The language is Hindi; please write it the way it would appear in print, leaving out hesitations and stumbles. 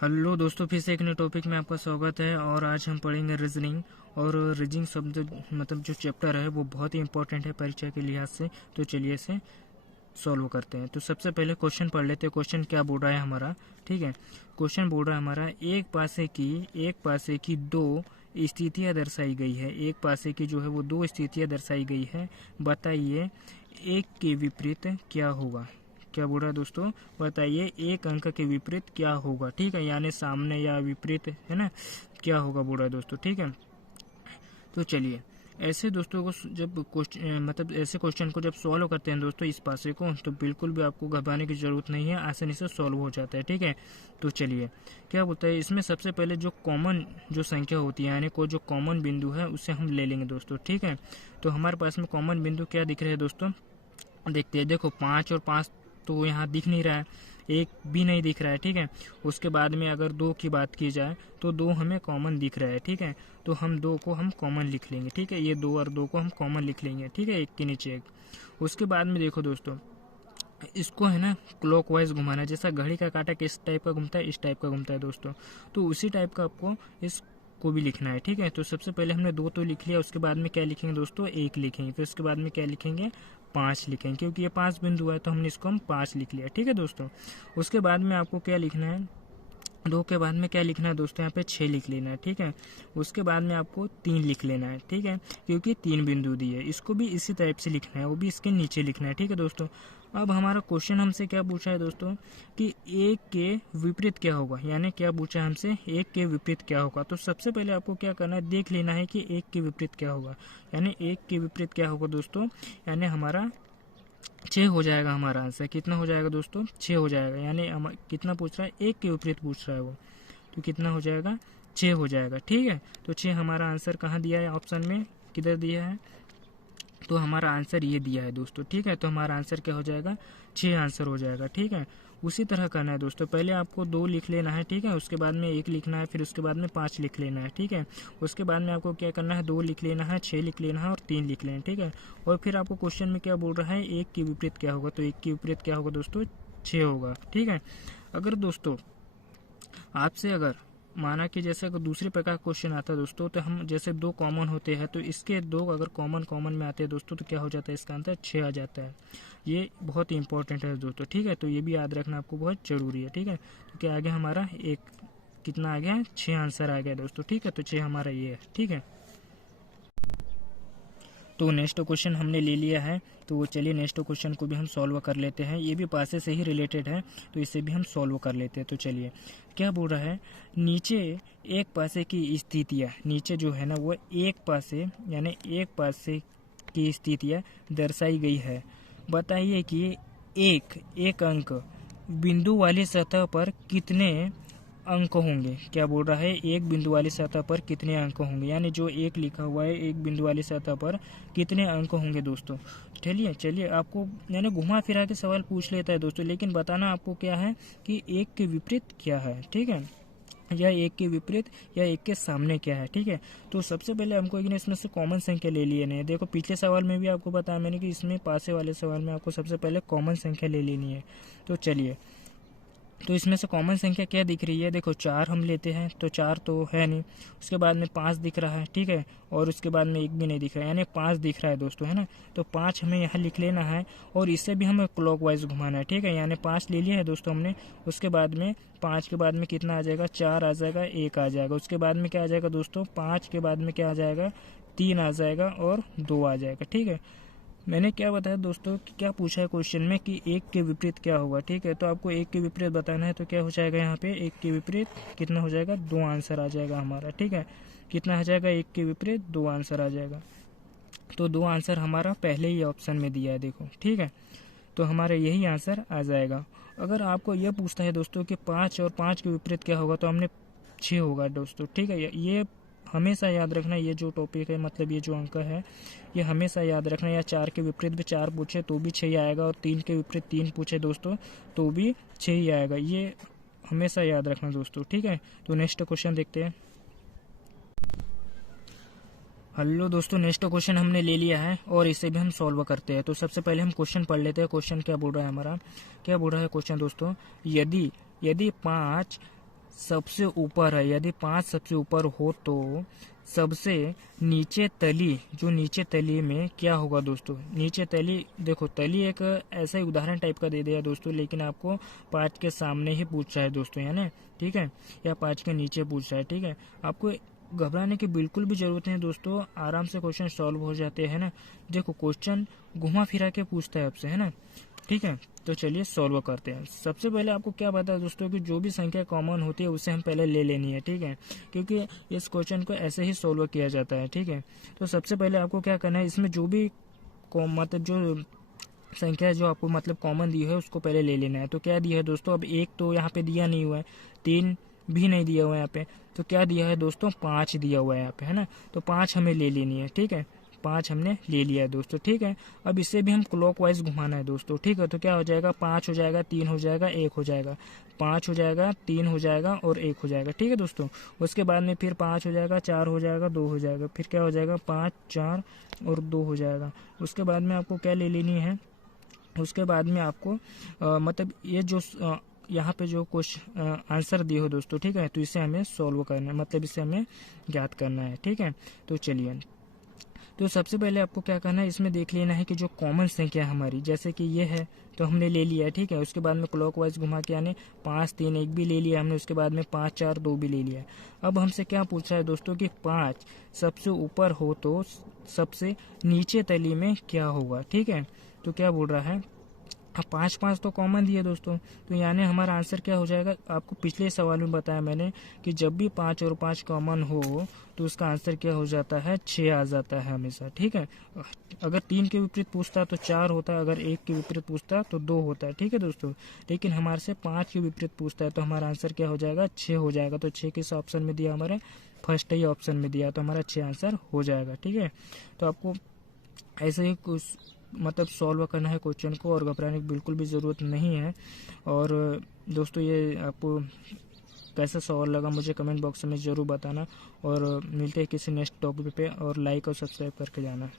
हेलो दोस्तों, फिर से एक नए टॉपिक में आपका स्वागत है। और आज हम पढ़ेंगे रीजनिंग। और रीजनिंग शब्द मतलब जो चैप्टर है वो बहुत ही इंपॉर्टेंट है परीक्षा के लिहाज से। तो चलिए इसे सॉल्व करते हैं। तो सबसे पहले क्वेश्चन पढ़ लेते हैं। क्वेश्चन क्या बोल रहा है हमारा, ठीक है। क्वेश्चन बोल रहा है हमारा, एक पासे की दो स्थितियां दर्शाई गई है। एक पासे की जो है वो दो स्थितियां दर्शाई गई है। बताइए एक के विपरीत क्या होगा। क्या बोल रहा है दोस्तों, बताइए एक अंक के विपरीत क्या होगा, ठीक है। यानी सामने या विपरीत, है ना, क्या होगा बोल रहा है दोस्तों, ठीक है। तो चलिए ऐसे दोस्तों को जब क्वेश्चन मतलब ऐसे क्वेश्चन को जब सॉल्व करते हैं दोस्तों इस पासे को, तो बिल्कुल भी आपको घबराने की जरूरत नहीं है, आसानी से सॉल्व हो जाता है, ठीक है। तो चलिए क्या बोलता है इसमें, सबसे पहले जो कॉमन जो संख्या होती है यानी कोई जो कॉमन बिंदु है उसे हम ले लेंगे दोस्तों, ठीक है। तो हमारे पास में कॉमन बिंदु क्या दिख रहे हैं दोस्तों, देखते हैं। देखो 5 और 5 तो यहाँ दिख नहीं रहा है, एक भी नहीं दिख रहा है, ठीक है। उसके बाद में अगर 2 की बात की जाए तो 2 हमें कॉमन दिख रहा है, ठीक है। तो हम 2 को हम कॉमन लिख लेंगे, ठीक है। ये 2 और 2 को हम कॉमन लिख लेंगे, ठीक है, एक के नीचे एक। उसके बाद में देखो दोस्तों, इसको है ना क्लॉकवाइज घुमाना है। जैसा घड़ी का कांटा किस टाइप का घूमता है, इस टाइप का घूमता है दोस्तों। तो उसी टाइप का आपको इस को भी लिखना है, ठीक है। तो सबसे पहले हमने 2 तो लिख लिया, उसके बाद में क्या लिखेंगे दोस्तों, 1 लिखेंगे। फिर उसके बाद में क्या लिखेंगे, 5 लिखेंगे, क्योंकि ये 5 बिंदु है तो हमने इसको हम 5 लिख लिया, ठीक है दोस्तों। उसके बाद में आपको क्या लिखना है, 2 के बाद में क्या लिखना है दोस्तों, यहाँ पे 6 लिख लेना है, ठीक है। उसके बाद में आपको 3 लिख लेना है, ठीक है, क्योंकि 3 बिंदु दिए है। इसको भी इसी टाइप से लिखना है, वो भी इसके नीचे लिखना है, ठीक है दोस्तों। अब हमारा क्वेश्चन हमसे क्या पूछा है दोस्तों कि एक के विपरीत क्या होगा, यानी क्या पूछा है हमसे, एक के विपरीत क्या होगा। तो सबसे पहले आपको क्या करना है, देख लेना है कि एक के विपरीत क्या होगा। यानी एक के विपरीत क्या होगा दोस्तों, यानी हमारा 6 हो जाएगा। हमारा आंसर कितना हो जाएगा दोस्तों, 6 हो जाएगा। यानी कितना पूछ रहा है, एक के विपरीत पूछ रहा है वो, तो कितना हो जाएगा, 6 हो जाएगा, ठीक है। तो 6 हमारा आंसर कहाँ दिया है, ऑप्शन में किधर दिया है, तो हमारा आंसर ये दिया है दोस्तों, ठीक है। तो हमारा आंसर क्या हो जाएगा, 6 आंसर हो जाएगा, ठीक है। उसी तरह करना है दोस्तों, पहले आपको 2 लिख लेना है, ठीक है। उसके बाद में 1 लिखना है, फिर उसके बाद में 5 लिख लेना है, ठीक है। उसके बाद में आपको क्या करना है, 2 लिख लेना है, 6 लिख लेना है और 3 लिख लेना है, ठीक है। और फिर आपको क्वेश्चन में क्या बोल रहा है, एक के विपरीत क्या होगा, तो एक के विपरीत क्या होगा दोस्तों, 6 होगा, ठीक है। अगर दोस्तों आपसे अगर माना कि जैसे अगर दूसरे प्रकार का क्वेश्चन आता है दोस्तों, तो हम जैसे 2 कॉमन होते हैं तो इसके 2 अगर कॉमन कॉमन में आते हैं दोस्तों, तो क्या हो जाता है, इसका आंसर 6 आ जाता है। ये बहुत ही इंपॉर्टेंट है दोस्तों, ठीक है। तो ये भी याद रखना आपको बहुत जरूरी है, ठीक है। तो क्या आ गया हमारा, एक कितना आ गया, 6 आंसर आ गया दोस्तों, ठीक है। तो 6 हमारा ये है, ठीक है। तो नेक्स्ट क्वेश्चन हमने ले लिया है, तो चलिए नेक्स्ट क्वेश्चन को भी हम सॉल्व कर लेते हैं। ये भी पासे से ही रिलेटेड है, तो इसे भी हम सॉल्व कर लेते हैं। तो चलिए क्या बोल रहा है, नीचे एक पासे की स्थितियाँ, नीचे जो है ना वो एक पासे यानी एक पासे की स्थितियाँ दर्शाई गई है। बताइए कि एक अंक बिंदु वाली सतह पर कितने अंक होंगे। क्या बोल रहा है, एक बिंदु वाली सतह पर कितने अंक होंगे, यानी जो एक लिखा हुआ है एक बिंदु वाली सतह पर कितने अंक होंगे दोस्तों। चलिए चलिए आपको यानी घुमा फिरा के सवाल पूछ लेता है दोस्तों, लेकिन बताना आपको क्या है कि एक के विपरीत क्या है, ठीक है, या एक के विपरीत या एक के सामने क्या है, ठीक है। तो सबसे पहले हमको एक इसमें से कॉमन संख्या ले लेनी है। देखो पिछले सवाल में भी आपको बताया मैंने कि इसमें पासे वाले सवाल में आपको सबसे पहले कॉमन संख्या ले लेनी है। तो चलिए, तो इसमें से कॉमन संख्या क्या दिख रही है, देखो 4 हम लेते हैं तो 4 तो है नहीं। उसके बाद में 5 दिख रहा है, ठीक है, और उसके बाद में 1 भी नहीं दिख रहा है, यानी 5 दिख रहा है दोस्तों, है ना। तो 5 हमें यहाँ लिख लेना है और इसे भी हमें क्लॉकवाइज घुमाना है, ठीक है। यानी 5 ले लिया है दोस्तों हमने। उसके बाद में 5 के बाद में कितना आ जाएगा, 4 आ जाएगा, 1 आ जाएगा। उसके बाद में क्या आ जाएगा दोस्तों, 5 के बाद में क्या आ जाएगा, 3 आ जाएगा और 2 आ जाएगा, ठीक है। मैंने क्या बताया दोस्तों कि क्या पूछा है क्वेश्चन में कि एक के विपरीत क्या होगा, ठीक है। तो आपको एक के विपरीत बताना है, तो क्या हो जाएगा यहाँ पे, एक के विपरीत कितना हो जाएगा, 2 आंसर आ जाएगा हमारा, ठीक है। कितना आ जाएगा, एक के विपरीत 2 आंसर आ जाएगा। तो 2 आंसर हमारा पहले ही ऑप्शन में दिया है देखो, ठीक है। तो हमारा यही आंसर आ जाएगा। अगर आपको यह पूछता है दोस्तों कि 5 और 5 के विपरीत क्या होगा, तो हमने 6 होगा दोस्तों, ठीक है। ये हमेशा याद रखना, ये जो टॉपिक है मतलब ये जो अंक है ये हमेशा याद रखना। या 4 के विपरीत भी 4 पूछे तो भी 6 ही आएगा, और 3 के विपरीत 3 पूछे दोस्तों तो भी 6 ही आएगा। ये हमेशा याद रखना दोस्तों, ठीक है। तो नेक्स्ट क्वेश्चन देखते हैं। हेलो दोस्तों, नेक्स्ट क्वेश्चन हमने ले लिया है और इसे भी हम सॉल्व करते हैं। तो सबसे पहले हम क्वेश्चन पढ़ लेते हैं। क्वेश्चन क्या बोल रहा है हमारा, क्या बोल रहा है क्वेश्चन दोस्तों, यदि यदि 5 सबसे ऊपर है, यदि 5 सबसे ऊपर हो तो सबसे नीचे तली, जो नीचे तली में क्या होगा दोस्तों, नीचे तली, देखो तली एक ऐसा ही उदाहरण टाइप का दे दिया दोस्तों, लेकिन आपको 5 के सामने ही पूछा है दोस्तों, यानी ठीक है, या 5 के नीचे पूछा है, ठीक है। आपको घबराने की बिल्कुल भी जरूरत नहीं दोस्तों, आराम से क्वेश्चन सॉल्व हो जाते हैं ना। देखो क्वेश्चन घुमा फिरा के पूछता है आपसे, है ना, ठीक है। तो चलिए सॉल्व करते हैं। सबसे पहले आपको क्या पता है दोस्तों कि जो भी संख्या कॉमन होती है उसे हम पहले ले लेनी है, ठीक है, क्योंकि इस क्वेश्चन को ऐसे ही सॉल्व किया जाता है, ठीक है। तो सबसे पहले आपको क्या करना है, इसमें जो भी मतलब जो संख्या है जो आपको मतलब कॉमन दी है उसको पहले ले लेना है। तो क्या दिया है दोस्तों, अब 1 तो यहाँ पे दिया नहीं हुआ है, 3 भी नहीं दिया हुआ है यहाँ पे, तो क्या दिया है दोस्तों, 5 दिया हुआ है यहाँ पे, है ना। तो 5 हमें ले लेनी है, ठीक है, 5 हमने ले लिया है दोस्तों, ठीक है। अब इसे भी हम क्लॉकवाइज घुमाना है दोस्तों, ठीक है। तो क्या हो जाएगा, 5 हो जाएगा, 3 हो जाएगा, 1 हो जाएगा, 5 हो जाएगा, 3 हो जाएगा और 1 हो जाएगा, ठीक है दोस्तों। उसके बाद में फिर 5 हो जाएगा, 4 हो जाएगा, 2 हो जाएगा, फिर क्या हो जाएगा, 5, 4 और 2 हो जाएगा। उसके बाद में आपको क्या ले लेनी है, उसके बाद में आपको मतलब ये जो यहाँ पे जो क्वेश्चन आंसर दिए हो दोस्तों, ठीक है, तो इसे हमें सॉल्व करना है, मतलब इसे हमें ज्ञात करना है, ठीक है। तो चलिए, तो सबसे पहले आपको क्या करना है, इसमें देख लेना है कि जो कॉमन संख्या है हमारी, जैसे कि ये है तो हमने ले लिया है, ठीक है। उसके बाद में क्लॉकवाइज घुमा के यानी 5, 3, 1 भी ले लिया हमने, उसके बाद में 5, 4, 2 भी ले लिया। अब हमसे क्या पूछा है दोस्तों कि 5 सबसे ऊपर हो तो सबसे नीचे तली में क्या होगा, ठीक है। तो क्या बोल रहा है, अब 5, 5 तो कॉमन दिए दोस्तों, तो यानी हमारा आंसर क्या हो जाएगा, आपको पिछले सवाल में बताया मैंने कि जब भी 5 और 5 कॉमन हो तो उसका आंसर क्या हो जाता है, 6 आ जाता है हमेशा, ठीक है। अगर 3 के विपरीत पूछता तो 4 होता है, अगर 1 के विपरीत पूछता तो 2 होता है, ठीक है दोस्तों। लेकिन हमारे से 5 के विपरीत पूछता है तो हमारा आंसर क्या हो जाएगा, 6 हो जाएगा। तो 6 किस ऑप्शन में दिया, हमारे फर्स्ट ही ऑप्शन में दिया, तो हमारा 6 आंसर हो जाएगा, ठीक है। तो आपको ऐसे ही कुछ मतलब सॉल्व करना है क्वेश्चन को, और घबराने की बिल्कुल भी ज़रूरत नहीं है। और दोस्तों ये आपको कैसा सवाल लगा मुझे कमेंट बॉक्स में ज़रूर बताना, और मिलते हैं किसी नेक्स्ट टॉपिक पे, और लाइक और सब्सक्राइब करके जाना।